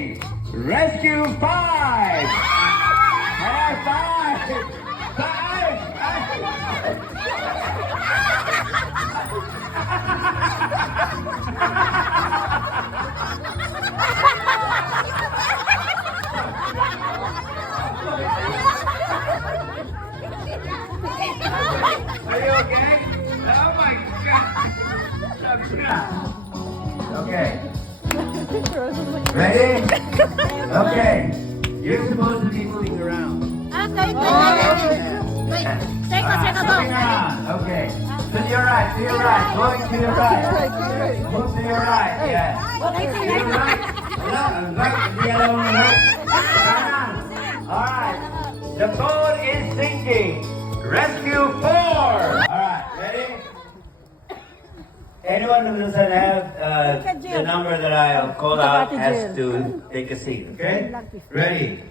sinking. Rescue 5. Five. Are you okay? Oh my God. Okay. Ready? Okay. You're supposed to be moving around. Okay. Wait, Moving around. Okay. To your right, to your right. Going to your right. Move to your right. Yes. To your right. No, back to the other one. All right. The boat is sinking. Rescue 4. All right. Ready? Anyone who doesn't have the number that I'll call out has to take a seat. Okay? Ready?